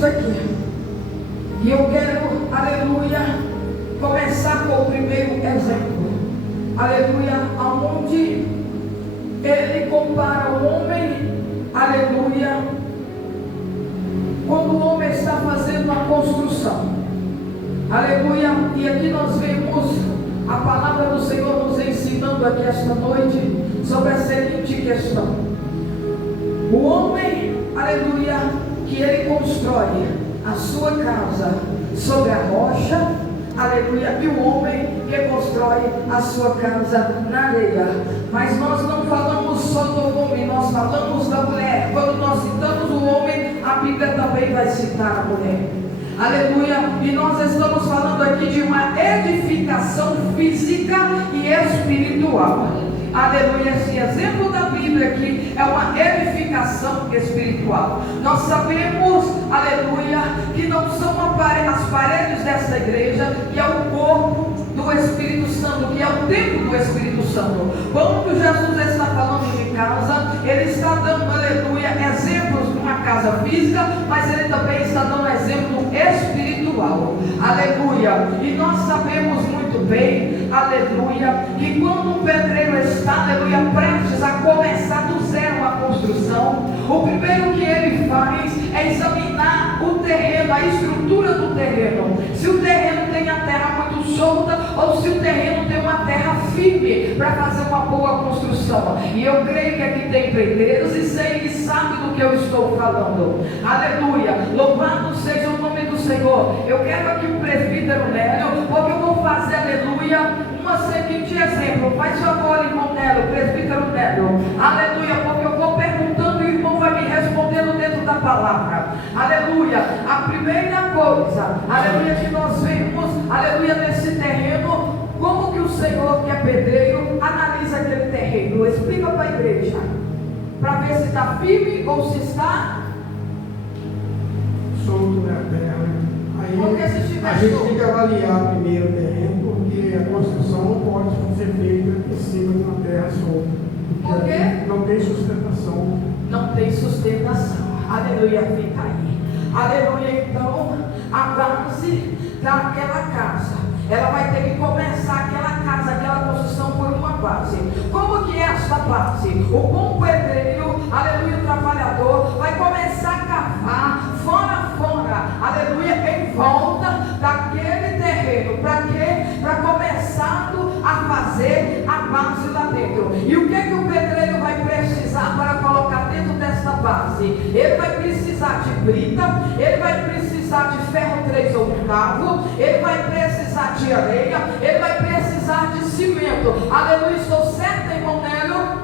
textos aqui. E eu quero, aleluia, começar com o primeiro exemplo. Aleluia, aonde ele compara o homem, aleluia, quando o homem está fazendo uma construção. Aleluia, e aqui nós vemos a palavra do Senhor nos ensinando aqui esta noite sobre a seguinte questão. O homem, aleluia, que ele constrói a sua casa sobre a rocha, aleluia, e o homem que constrói a sua casa na areia. Mas nós não falamos só do homem, nós falamos da mulher. Quando nós citamos o homem, a Bíblia também vai citar a mulher. Aleluia, e nós estamos falando aqui de uma edificação física e espiritual. Aleluia, esse exemplo da Bíblia aqui é uma edificação espiritual. Nós sabemos, aleluia, que não são as paredes dessa igreja, que é o corpo do Espírito Santo, que é o templo do Espírito Santo. Quando Jesus está falando de casa, ele está dando, aleluia, exemplos de uma casa física, mas ele também está dando exemplo espiritual. Aleluia, e nós sabemos muito bem, aleluia, que quando um pedreiro está, aleluia, prestes a começar do zero a construção, o primeiro que ele faz é examinar o terreno, a estrutura do terreno, se o terreno tem a terra muito solta ou se o terreno tem uma terra firme para fazer uma boa construção. E eu creio que aqui tem pedreiros e sei que sabe do que eu estou falando. Aleluia, louvado seja o nome do Senhor. Eu quero aqui o presbítero Nélio, porque eu vou fazer, aleluia, uma seguinte exemplo. Faz favor, irmão Nélio, presbítero Nélio, aleluia, porque eu vou perguntando e o irmão vai me respondendo dentro da palavra. Aleluia, a primeira coisa, aleluia, que nós vemos, aleluia, nesse terreno, como que o Senhor, que é pedreiro, analisa aquele terreno? Explica para a igreja, para ver se está firme ou se está solto na terra. Aí porque se estiver a gente solto, tem que avaliar primeiro o terreno, porque a construção não pode ser feita em cima de uma terra solta. Por quê? Não tem sustentação. Não tem sustentação. Aleluia, fica aí. Aleluia, então, a base daquela casa, ela vai ter que começar aquela casa, aquela construção por uma base. Como que é esta base? O bom pedreiro, aleluia, o trabalhador, vai começar a cavar fora, aleluia, em volta daquele terreno. Para quê? Para começar a fazer a base lá dentro. E o que o pedreiro vai precisar para colocar dentro desta base? Ele vai precisar de brita, ele vai precisar de ferro 3/8, ele vai precisar de areia, ele vai precisar de cimento. Aleluia, estou certo, irmão Nélio?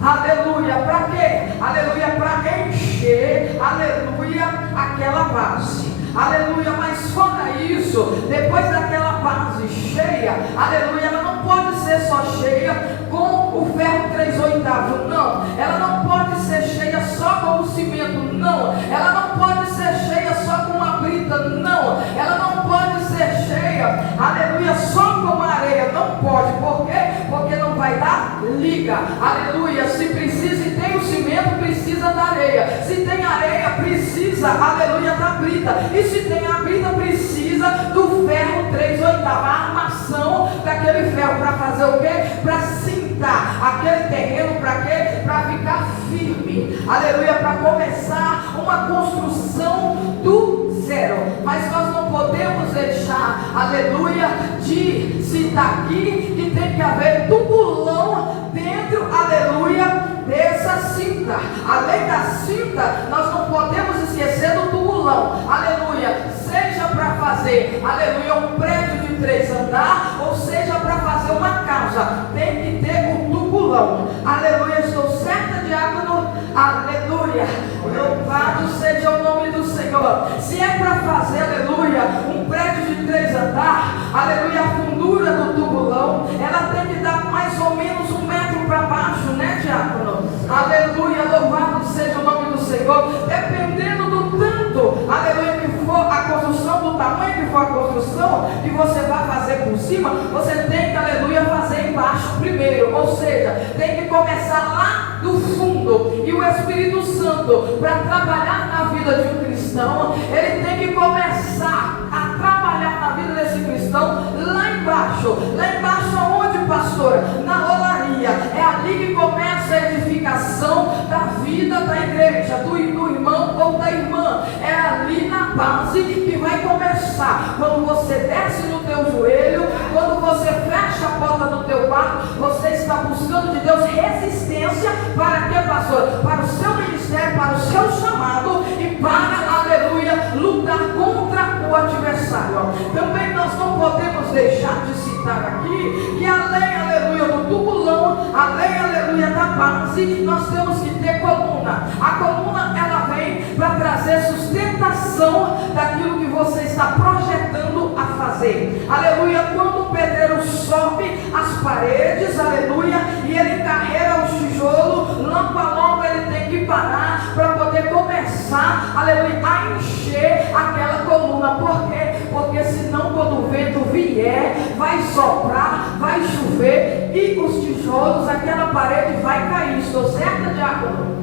Aleluia, para quê? Aleluia, para encher, aleluia, aquela base. Aleluia, mas fora isso, depois daquela base cheia, aleluia, ela não pode ser só cheia com o ferro 3/8, não. Ela não pode ser cheia só com o cimento, não. Ela não pode ser cheia só com a brita, não. Ela não pode ser cheia, aleluia, só com a areia, não pode. Por quê? Porque não vai dar liga. Aleluia, se precisa e tem o cimento, precisa da areia. Se tem areia, precisa, aleluia, da brita. E se tem a brita, precisa do ferro 3/8, a armação daquele ferro, para fazer o quê? Para cintar aquele terreno, para quê? Para ficar firme, aleluia, para começar uma construção do zero. Mas nós não podemos deixar, aleluia, de citar aqui que tem que haver tubulão dentro, aleluia, dessa cinta. Além da cinta, nós não podemos esquecer do tubulão, aleluia, seja para fazer, aleluia, um prédio de 3 andares, ou seja para fazer uma casa, tem que ter o tubulão. Aleluia, estou certa, diácono? Aleluia, louvado seja o nome do Senhor. Se é para fazer, aleluia, um prédio de 3 andares, aleluia, a fundura do tubulão, ela tem que dar mais ou menos 1 metro para baixo, né, diácono? Aleluia, louvado seja o nome do Senhor. Dependendo do tanto, aleluia, que for a construção, do tamanho que for a construção que você vai fazer por cima, você tem que, aleluia, fazer embaixo primeiro. Ou seja, tem que começar lá do fundo. E o Espírito Santo, para trabalhar na vida de um cristão, cristão, ele tem que começar a trabalhar na vida desse cristão lá embaixo. Lá embaixo aonde, pastora? Na olaria. É ali que começa a edificação da vida da igreja, do irmão ou da irmã. É ali na base que vai começar. Quando você desce no teu joelho, quando você fecha a porta do teu quarto, você está buscando de Deus resistência para quê, pastor? Para o seu ministério, para o seu chamado e para, aleluia, lutar contra o adversário. Também nós não podemos deixar de citar aqui que além, aleluia, do tubulão, além, aleluia, da base, nós temos que ter coluna. A coluna, ela vem para trazer sustentação daquilo que você está projetando a fazer. Aleluia, quando o pedreiro sobe as paredes, aleluia, e ele carrega os tijolos, logo a logo ele tem que parar para poder começar, aleluia, a encher aquela coluna. Por quê? Porque senão quando o vento vier, vai soprar, vai chover e os tijolos, aquela parede vai cair. Estou certa, diácono?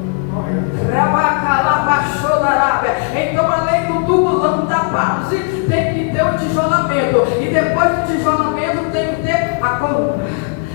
Então, além do tubulão da base, tem que ter o tijolamento, e depois do tijolamento tem que ter a coluna,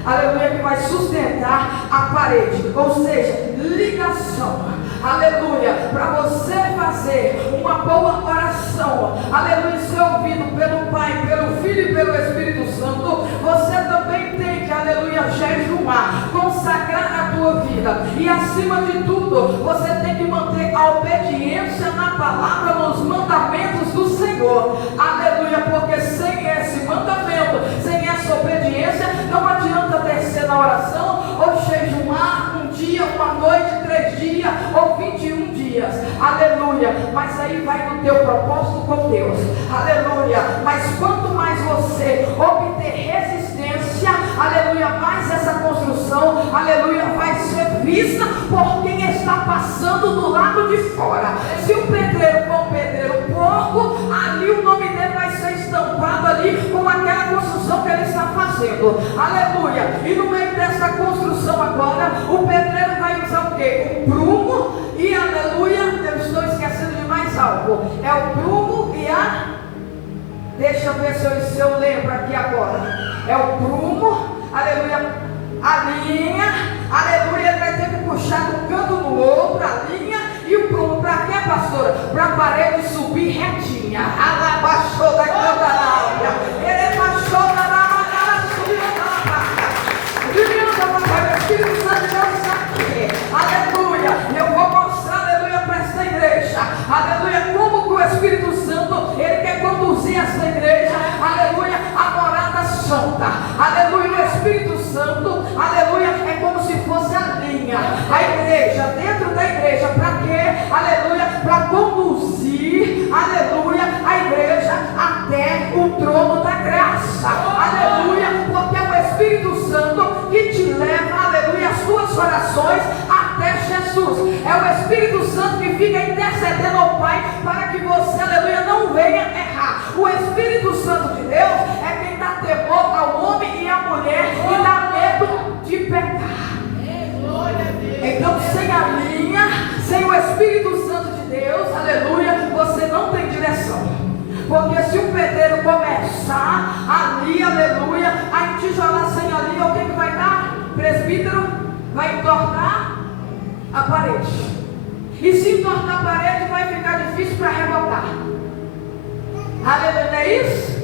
aleluia, que vai sustentar a parede, ou seja, ligação, aleluia, para você fazer uma boa oração, aleluia, ser ouvido pelo Pai, pelo Filho e pelo Espírito Santo. Você também tem que, aleluia, jejuar, consagrar a tua vida, e acima de tudo, você tem que manter a obediência na palavra, nos mandamentos do Senhor, aleluia, porque sem esse mandamento, sem essa obediência, não adianta descer na oração, ou jejuar um dia, uma noite, 3 dias, ou 21 dias, aleluia, mas aí vai no teu propósito com Deus, aleluia, mas quanto mais você obter resistência, aleluia, mais essa construção, aleluia, vai ser vista por quem está passando do lado de fora. Se o pedreiro for um pedreiro porco, ali o nome dele vai ser estampado ali com aquela construção que ele está fazendo, aleluia, e no meio dessa construção agora, o pedreiro vai usar o quê? O prumo e, aleluia, eu estou esquecendo de mais algo, é o prumo e deixa eu ver se eu lembro aqui agora, é o prumo, aleluia, a linha, aleluia, ele vai ter que puxar de um canto no outro, a linha e o prumo, para quê, pastora? Para a parede subir retinha, alabaixou da cantarária, ele baixou da ramada, subiu da ramada, o Espírito Santo de Deus está aqui, aleluia, eu vou mostrar, aleluia, para esta igreja, aleluia, como que o Espírito Santo, ele quer conduzir esta igreja, aleluia, a morada santa, aleluia, o Espírito Santo, aleluia, é como se fosse a linha, a igreja, dentro da igreja, para quê? Aleluia, para conduzir, aleluia, a igreja até o trono da graça, aleluia, porque é o Espírito Santo que te leva, aleluia, as tuas orações até Jesus, é o Espírito Santo que fica intercedendo ao Pai para que você, aleluia, não venha errar. O Espírito Santo de Deus é quem dá temor ao homem e à mulher e dá medo de pecar. Então, sem a linha, sem o Espírito Santo de Deus, aleluia, você não tem direção. Porque se o pedreiro começar ali, aleluia, a entijolar sem a linha, o que vai dar? Presbítero vai entortar a parede. E se entortar a parede, vai ficar difícil para rebocar. Aleluia, não é isso?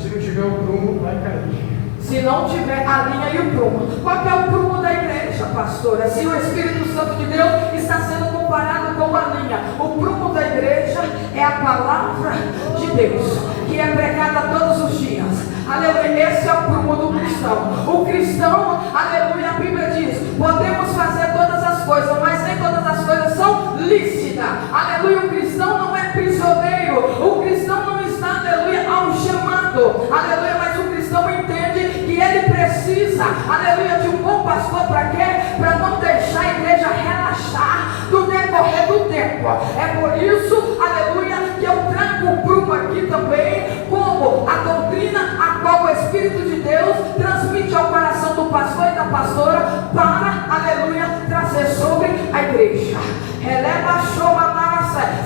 Se não tiver o prumo, vai cair. Se não tiver a linha e o prumo. Qual que é o prumo da igreja, pastora? Se o Espírito Santo de Deus está sendo comparado com a linha, o prumo da igreja é a palavra de Deus, que é pregada todos os dias. Aleluia, esse é o prumo do cristão. O cristão, aleluia, a Bíblia diz, podemos fazer todas as coisas, mas nem todas as coisas são lícitas. Aleluia, o cristão não é prisioneiro, o cristão não está, aleluia, algemado. Aleluia, mas o cristão entende que ele precisa, aleluia, de um bom pastor. Para quê? Para não deixar a igreja relaxar do decorrer do tempo. É por isso, aleluia, que eu trago o prumo aqui também, como a doutrina a qual o Espírito de Deus transmite ao coração do pastor e da pastora para, aleluia, trazer sobre a igreja. Eleva a chova,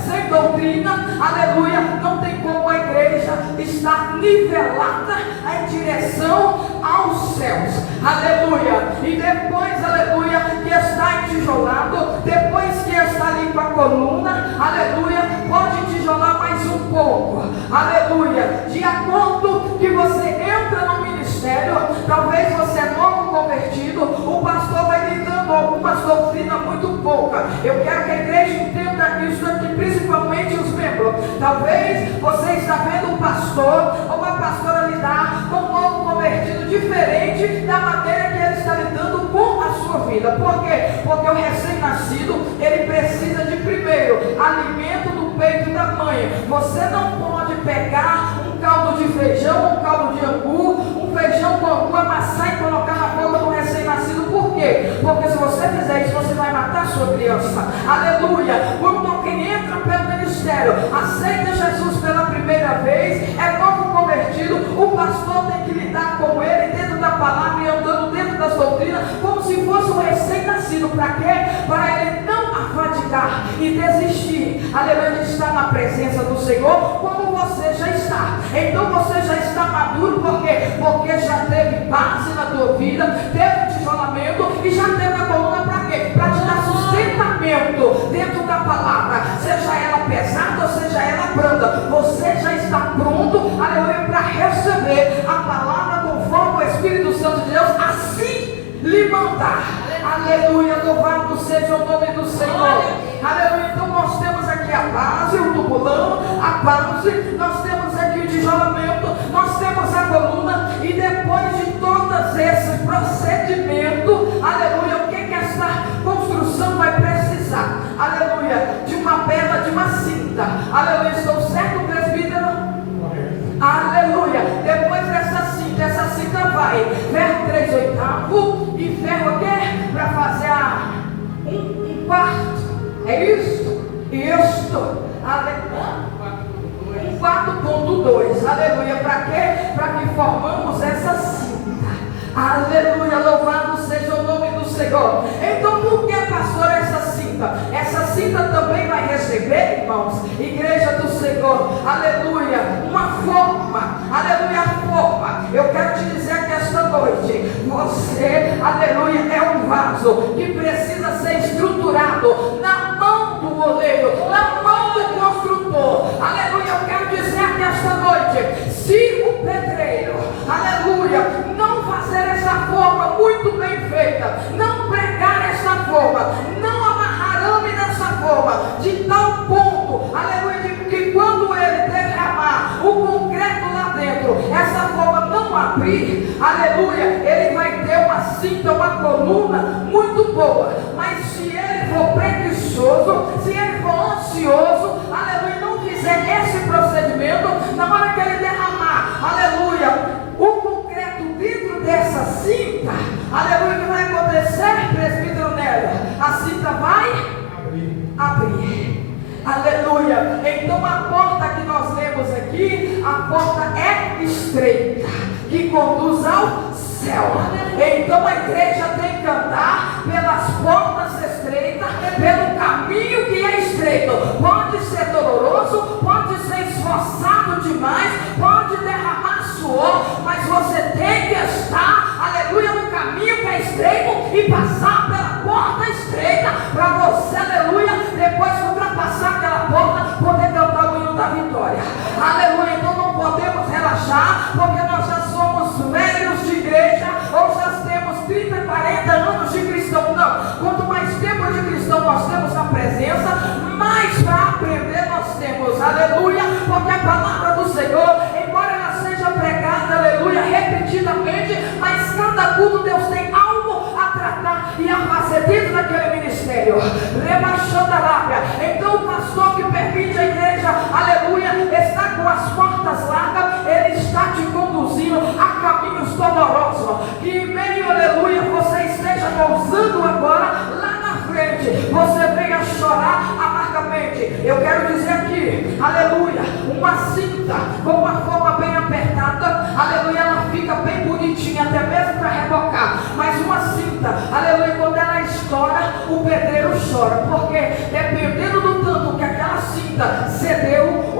sem doutrina, aleluia, não tem como a igreja estar nivelada em direção aos céus, aleluia. E depois, aleluia, que está entijolado, depois que está ali com a coluna, aleluia, pode tijolar mais um pouco, aleluia, de acordo que você entra no ministério. Talvez você é novo convertido, o pastor vai lhe dando algumas doutrinas muito poucas. Eu quero que a igreja entenda isso aqui, principalmente os membros. Talvez você está vendo um pastor ou uma pastora lidar com um novo convertido diferente da maneira que ele está lidando com a sua vida. Por quê? Porque o recém-nascido, ele precisa de primeiro alimento do peito da mãe. Você não pode pegar um caldo de feijão, um caldo de angu, um feijão com angu, amassar e colocar na boca do recém-nascido. Por quê? Porque se você fizer isso, você vai matar a sua criança. Aleluia. Quando quem entra pelo ministério, aceita Jesus pela primeira vez, é novo convertido, o pastor tem que lidar com ele dentro da palavra e andando dentro das doutrinas, como se fosse um recém-nascido. Para quê? Para ele não afadigar e desistir, aleluia, de estar na presença do Senhor, como você já está. Então você já está maduro, por quê? Porque já teve base na tua vida, teve tijolamento e já teve a coluna. Para quê? Para te dar sustentamento dentro da palavra, seja ela pesada ou seja ela branda. Você já está pronto, aleluia, para receber a palavra conforme o Espírito Santo de Deus assim lhe mandar. Aleluia, louvado seja o nome do Senhor. Aleluia. Então nós temos aqui a base, o tubulão, a base, nós temos aqui o tijolamento, nós temos a coluna, e depois de todos esse procedimento, aleluia, o que essa construção vai precisar? Aleluia, de uma pedra, de uma cinta. Aleluia, estou certo, presbítero? Aleluia. Depois dessa cinta, essa cinta vai ferro 3/8 e ferro o quê? Para fazer um quarto. É isso? Isso. Aleluia. 4.2. Aleluia. Para quê? Para que formamos essa cinta. Aleluia. Louvado seja o nome do Senhor. Então, por que, pastor, essa cinta? Essa cinta também vai receber, irmãos, igreja do Senhor, aleluia, uma forma, aleluia, forma. Eu quero te dizer que esta noite, você, aleluia, é um vaso que precisa ser estruturado na mão do oleiro, na mão do construtor. Aleluia, eu quero dizer que esta noite, se o pedreiro, aleluia, não fazer essa forma muito bem feita, não pregar essa forma, não amarrar arame nessa forma, de tal ponto, aleluia, que quando ele derramar o concreto lá dentro, essa forma não abrir, aleluia, ele vai ter uma cinta, uma coluna muito boa. Mas se ele for preguiçoso, se ele for ansioso, aleluia, não fizer esse procedimento, na hora que ele derramar, aleluia, o concreto dentro dessa cinta, aleluia, o que vai acontecer, presbítero Nélio? A cinta vai abrir. Aleluia. Então a porta que nós lemos aqui, a porta é estreita, que conduz ao céu. Então a igreja tem que andar pelas portas estreitas, pelo caminho que é estreito. Pode ser doloroso, pode ser esforçado demais, pode derramar suor, mas você tem que estar, aleluia, no caminho que é estreito e passar pela porta estreita, para você, aleluia, depois que ultrapassar aquela porta, poder cantar o hino da vitória. Aleluia. Então não podemos relaxar, porque nós já somos velhos de igreja, ou já temos 30, 40 anos de cristão. Não, quanto mais tempo de cristão nós temos na presença, mais para aprender nós temos. Aleluia. Porque a palavra do Senhor, embora ela seja pregada, aleluia, repetidamente, mas cada culto Deus tem algo a tratar e a fazer dentro daquele ministério. Rebaixando a lábia. Então o pastor que permite a igreja, aleluia, está com as portas largas, ele está te conduzindo a caminhos dolorosos, que em meio, aleluia, você esteja gozando agora, lá na frente, você venha chorar amargamente. Eu quero dizer aqui, aleluia, uma cinta com uma forma bem apertada, aleluia, ela fica bem bonitinha, até mesmo para rebocar. Mas uma cinta, aleluia, quando ela estoura, o pedreiro chora, porque dependendo do tanto que aquela cinta cedeu,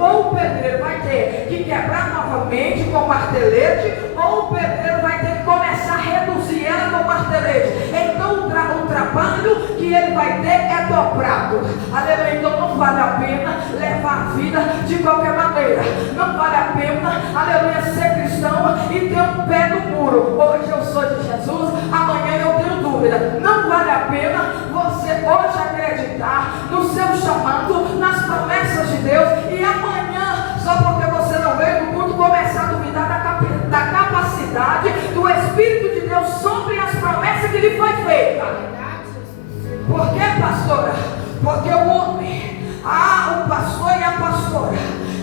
quebrar novamente com martelete, ou o pedreiro vai ter que começar a reduzir ela com martelete. Então o trabalho que ele vai ter é dobrado. Aleluia. Então não vale a pena levar a vida de qualquer maneira. Não vale a pena, aleluia, ser cristão e ter um pé no muro. Hoje eu sou de Jesus, amanhã eu tenho dúvida. Não vale a pena você hoje acreditar no seu chamado, nas promessas de Deus, e amanhã, só porque você não veio no culto, começar a duvidar da capacidade do Espírito de Deus sobre as promessas que lhe foi feita. Por quê, pastora? Porque o homem, o pastor e a pastora,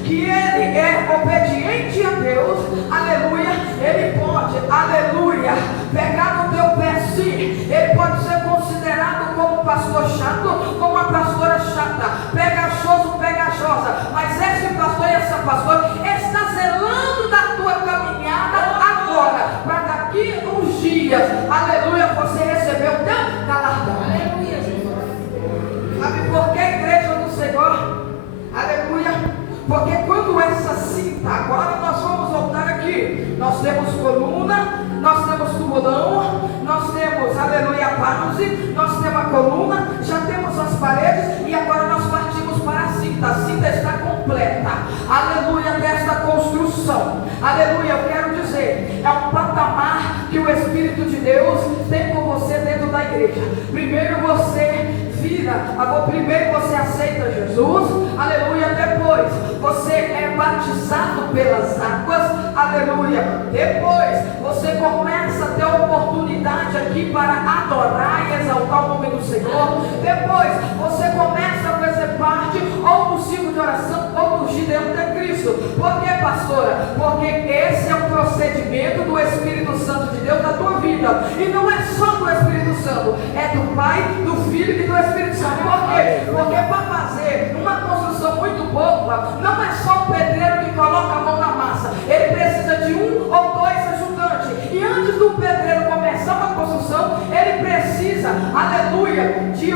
que ele é obediente a Deus, aleluia, ele pode, aleluia, pegar no teu pé sim, ele pode ser considerado como pastor chato, como a pastora chata, pegajoso, pegajosa, mas esse pastor e essa pastora está zelando da tua caminhada agora, para daqui uns dias, aleluia, você receber o teu galardão. Aleluia, Jesus. Sabe por que a igreja do Senhor, aleluia? Porque quando essa cinta, agora nós vamos voltar aqui, nós temos coluna, nós temos tubulão, nós temos, aleluia, base, nós temos a coluna, já temos as paredes, e agora nós partimos para a cinta está completa, aleluia, desta construção, aleluia, eu quero dizer, é um patamar que o Espírito de Deus tem com você dentro da igreja. Primeiro você primeiro você aceita Jesus, aleluia, depois você é batizado pelas águas, aleluia, depois você começa a ter oportunidade aqui para adorar e exaltar o nome do Senhor, depois você começa a fazer parte ou do ciclo de oração ou do Gideão de Cristo. Por que, pastora? Porque esse é o procedimento do Espírito Santo de Deus na tua vida, e não é só do Espírito Santo, é do Pai, do Filho e do Espírito Santo. Por quê? Porque para fazer uma construção muito boa, não é só o pedreiro que coloca a mão na massa, ele precisa de um ou dois ajudantes, e antes do pedreiro começar uma construção, ele precisa, aleluia, de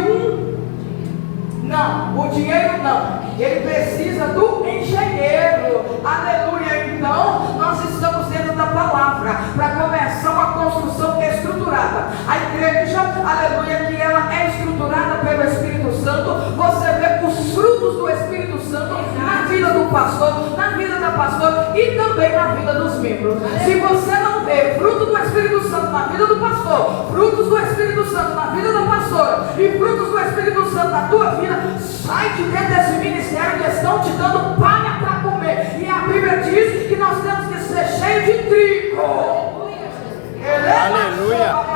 o dinheiro não, ele precisa do engenheiro, aleluia. Então nós estamos dentro da palavra para começar uma construção estruturada. A igreja, aleluia, que ela é estruturada pelo Espírito Santo. Você vê os frutos do Espírito Santo na vida do pastor, na vida da pastora e também na vida dos membros. Se você não vê fruto do Espírito Santo na vida do pastor, frutos do Espírito Santo na vida da pastora e frutos do Espírito Santo na tua vida, sai de dentro desse ministério que estão te dando palha para comer. E a Bíblia diz que nós temos que ser cheios de trigo. Aleluia.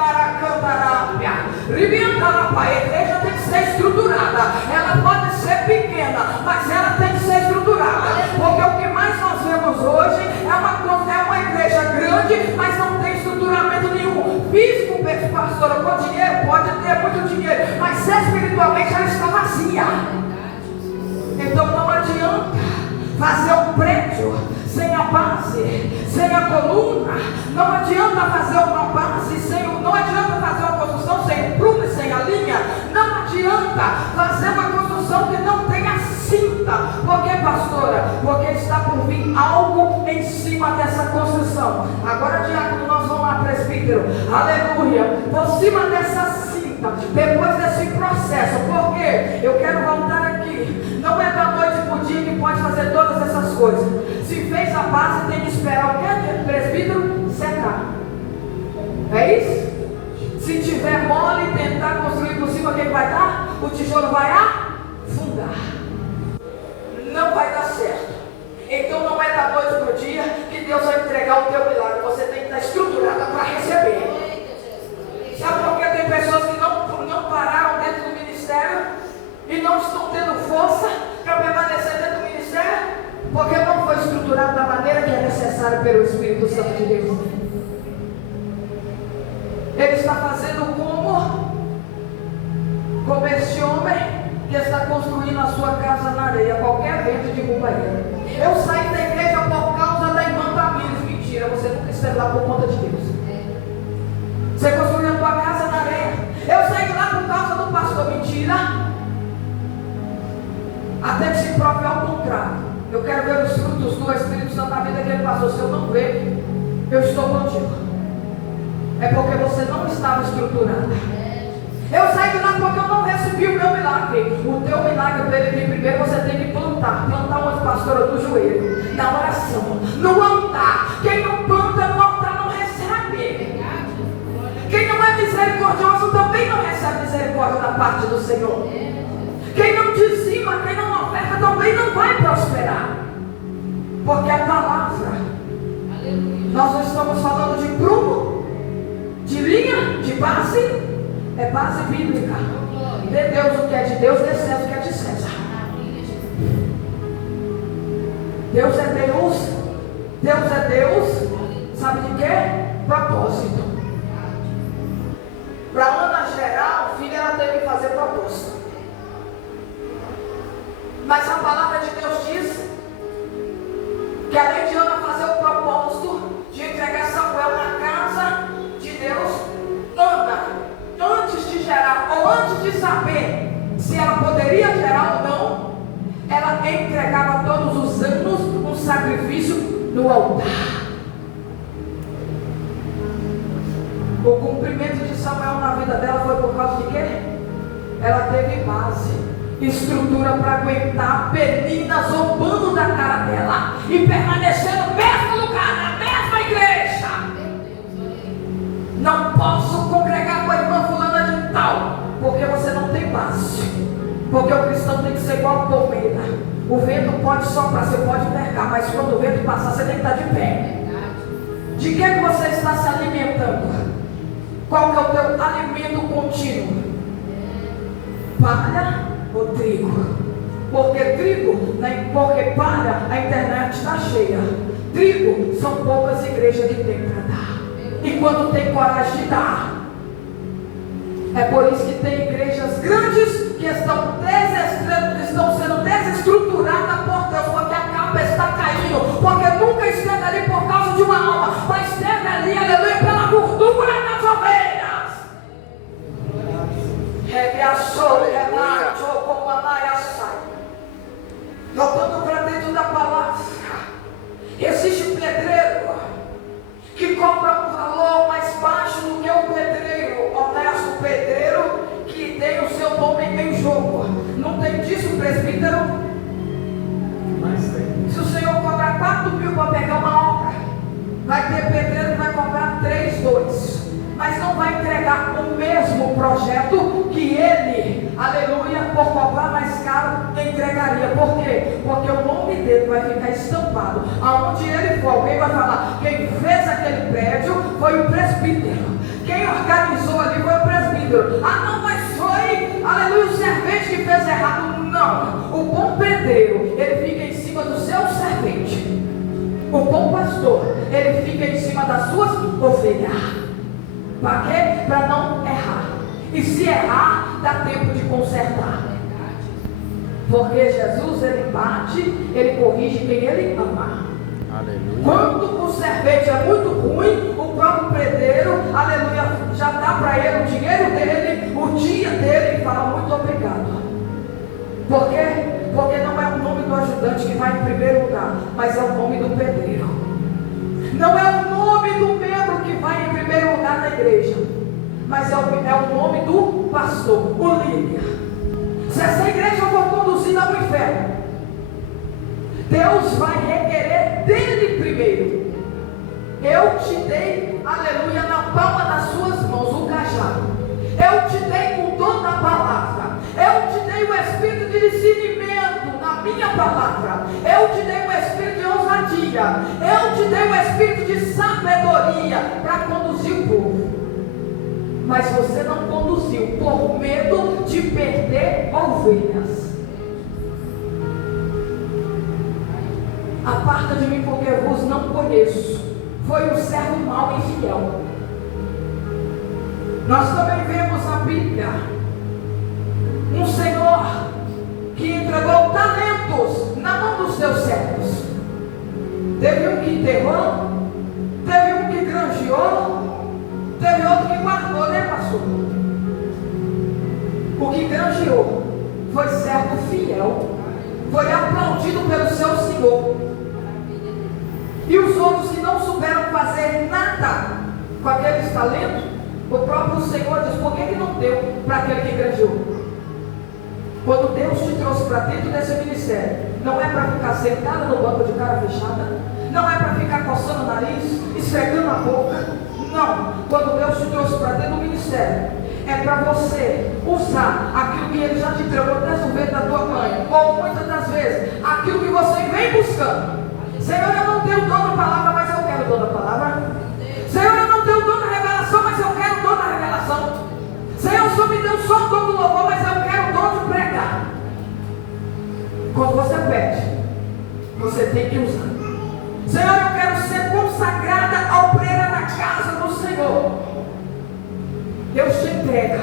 A igreja tem que ser estruturada. Ela pode ser pequena, mas ela tem que ser estruturada. Porque o que mais nós vemos hoje é uma igreja grande, mas não tem estruturamento nenhum. Bispo, pastora, com dinheiro, pode ter muito dinheiro, mas espiritualmente ela está vazia. Então não adianta fazer um prédio sem a base, sem a coluna. Não adianta fazer uma base não adianta fazer uma construção sem o prumo e sem a linha. Não adianta fazer uma construção que não tenha cinta. Por que, pastora? Porque está por vir algo em cima dessa construção. Agora, diácono, nós vamos lá, presbítero, aleluia, por cima dessa cinta, depois desse processo. Por quê? Eu quero voltar aqui. Não é da noite para o dia que pode fazer todas essas coisas. Se fez a base, tem que esperar o quê? Presbítero secar. É isso? Se tiver mole e tentar construir por cima, o que vai dar? O tijolo vai afundar. Não vai dar certo. Então não é da noite para o dia que Deus vai entregar o teu milagre. Você tem que estar estruturada para receber. Sabe por que tem pessoas que não pararam dentro do ministério e não estão tendo força para permanecer dentro do ministério? Porque não foi estruturado da maneira que é necessária pelo Espírito Santo de Deus. Ele está fazendo como esse homem que está construindo a sua casa na areia. Qualquer vento derruba ele. Eu saí da igreja por causa da irmã Tamires. Mentira, você nunca esteve lá por conta de Deus. Você construiu a tua casa na areia. Eu saí de lá por causa do pastor. Mentira. Até que se prove ao contrário. Eu quero ver os frutos do Espírito Santo na vida daquele pastor. Se eu não ver, eu estou contigo. É porque você não estava estruturada. Eu saí de lá porque eu não recebi o meu milagre. O teu milagre, para ele vir primeiro, você tem que plantar. Plantar onde, pastora? Do joelho, na oração, no altar. Quem não planta no altar não recebe. Quem não é misericordioso também não recebe misericórdia da parte do Senhor. Quem não dizima, quem não oferta também não vai prosperar. Porque a palavra, nós não estamos falando de prumo, de linha, de base. É base bíblica. Dê Deus o que é de Deus, dê César o que é de César. Deus é Deus. Deus é Deus. Sabe de quê? Propósito. Para Ana gerar o filho, ela teve que fazer propósito. Mas a palavra de Deus diz que além de Ana fazer o propósito de entregar Samuel na casa de Deus, Ana, antes de gerar, ou antes de saber se ela poderia gerar ou não, ela entregava todos os anos um sacrifício no altar. O cumprimento de Samuel na vida dela foi por causa de quê? Ela teve base, estrutura para aguentar Penina zombando da cara dela e permanecer no mesmo lugar, na mesma igreja. Não posso congregar com a irmã fulana de tal, porque você não tem base. Porque o cristão tem que ser igual a palmeira. O vento pode soprar, você pode mercar, mas quando o vento passar, você tem que estar de pé. De que você está se alimentando? Qual que é o teu alimento contínuo? Palha ou trigo? Porque trigo, porque palha, a internet está cheia. Trigo, são poucas igrejas que tem para dar. E quando tem coragem de dar, é por isso que tem igrejas grandes que estão sendo desestruturadas por Deus, porque a capa está caindo, porque nunca esteve ali por causa de uma alma, mas esteve ali, aleluia, pela gordura das ovelhas. Voltando para dentro da palavra, existe pedreiro que cobra um valor mais baixo do que o pedreiro honesto, pedreiro que tem o seu nome em jogo. Não tem disso, presbítero? Mas tem. Se o Senhor cobrar 4.000 para pegar uma obra, vai ter pedreiro que vai cobrar 3.200, mas não vai entregar o mesmo projeto que ele, aleluia, por cobrar mais caro, entregaria. Por quê? Porque o nome dele vai ficar estampado. Aonde ele for, alguém vai falar: quem fez aquele prédio foi o presbítero, quem organizou ali foi o presbítero. Ah não, mas foi, aleluia, o servente que fez errado. Não, o bom pedreiro, ele fica em cima do seu servente. O bom pastor, ele fica em cima das suas ovelhas. Para quê? Para não errar. E se errar, dá tempo de consertar. Porque Jesus, ele bate, ele corrige quem ele ama. Aleluia. Quando o servente é muito ruim, o próprio pedreiro, aleluia, já dá para ele o dinheiro dele, o dia dele, e fala: muito obrigado. Por quê? Porque não é o nome do ajudante que vai em primeiro lugar, mas é o nome do pedreiro. Não é o nome do membro que vai em primeiro lugar na igreja, mas é o nome do pastor, o líder. Se essa igreja for conduzida ao inferno, Deus vai requerer dele primeiro: eu te dei, aleluia, na palma das suas mãos o cajado, eu te dei o dom da palavra, eu te dei o espírito de discernimento na minha palavra, eu te dei o espírito de ousadia, eu te dei o espírito de sabedoria para conduzir o povo. Mas você não conduziu por medo de perder ovelhas. Aparta de mim, porque eu vos não conheço. Foi um servo mau e infiel. Nós também vemos na Bíblia um Senhor que entregou talentos na mão dos seus servos. Teve um que enterrou, teve um que granjeou, teve outro que guardou, né, pastor? O que granjeou foi servo fiel, foi aplaudido pelo seu Senhor. talento, o próprio Senhor diz: por que não deu para aquele que granjeou? Quando Deus te trouxe para dentro desse ministério, não é para ficar sentada no banco de cara fechada, não é para ficar coçando o nariz, esfregando a boca. Não. Quando Deus te trouxe para dentro do ministério, é para você usar aquilo que Ele já te entregou desde o ventre da tua mãe, ou muitas das vezes, aquilo que você vem buscando. Senhor, eu não tenho dom da palavra, mas eu quero o dom da palavra. Senhor, eu não tenho dom da revelação, mas eu quero o dom da revelação. Senhor, o Senhor me deu só o dom do louvor, mas eu quero o dom de pregar. Quando você pede, você tem que usar. Senhor, eu quero ser consagrada ao obreira na casa do Senhor. Deus te entrega.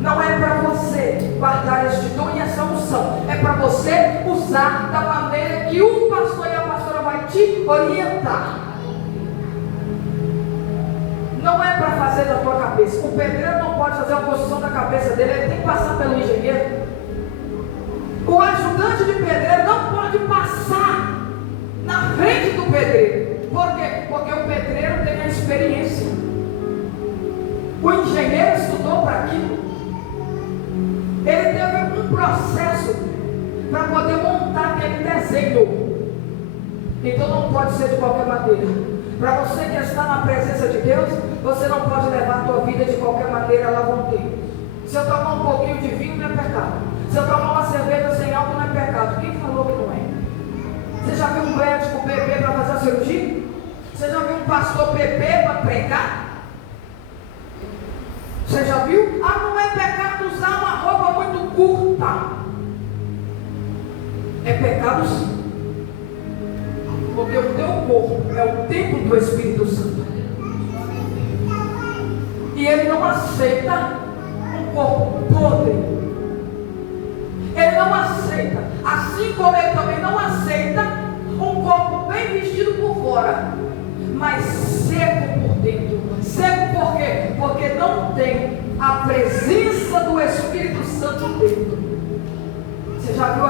Não é para você guardar este dom e essa unção, é para você usar da maneira que o pastor e a pastora vai te orientar. Não é para fazer da tua cabeça. O pedreiro não pode fazer a construção da cabeça dele, ele tem que passar pelo engenheiro. O ajudante de pedreiro não pode passar na frente do pedreiro. Por quê? Porque o pedreiro tem a experiência. O engenheiro estudou para aquilo. Ele teve um processo para poder montar aquele desenho. Então não pode ser de qualquer maneira. Para você que está na presença de Deus, você não pode levar a tua vida de qualquer maneira lá com Deus. Se eu tomar um pouquinho de vinho, não é pecado. Se eu tomar uma cerveja sem álcool, não é pecado. Quem falou que não é? Você já viu um médico beber para fazer a cirurgia? Você já viu um pastor beber para pregar? Você já viu? Ah, não é pecado usar uma roupa muito curta. É pecado sim. Porque o teu corpo é o templo do Espírito Santo. E Ele não aceita um corpo podre. Ele não aceita. Assim como Ele também não aceita um corpo bem vestido por fora, mas seco por dentro. Seco por quê? Porque não tem a presença do Espírito Santo dentro. Você já viu